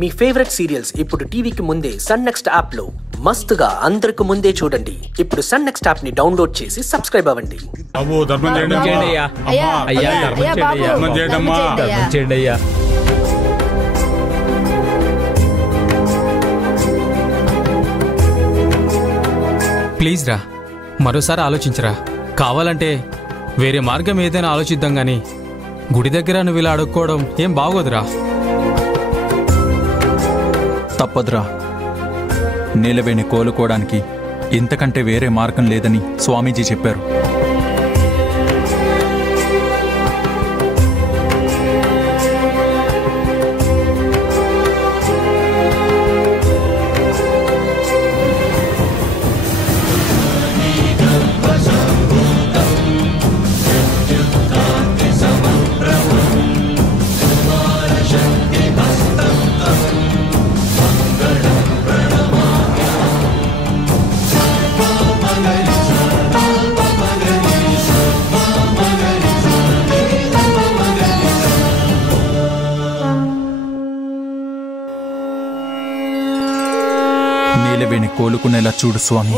మీ favourite serials ఇప్పుడు టీవీకి ముందే సన్ నెక్స్ట్ యాప్ లో మస్తుగా అందరికి ముందే చూడండి. ఇప్పుడు సన్ నెక్స్ట్ యాప్ ని డౌన్లోడ్ చేసి సబ్స్క్రైబ్ అవ్వండి. ప్లీజ్ రా, మరోసారి ఆలోచించరా. కావాలంటే వేరే మార్గం ఏదైనా ఆలోచిద్దాం గాని గుడి దగ్గర నువ్వు ఇలా అడుక్కోవడం ఏం బాగోదురా. తప్పదురా, నీలవేణి కోలుకోవడానికి ఇంతకంటే వేరే మార్గం లేదని స్వామీజీ చెప్పారు. నీలవేణి కోలుకునేలా చూడు స్వామి.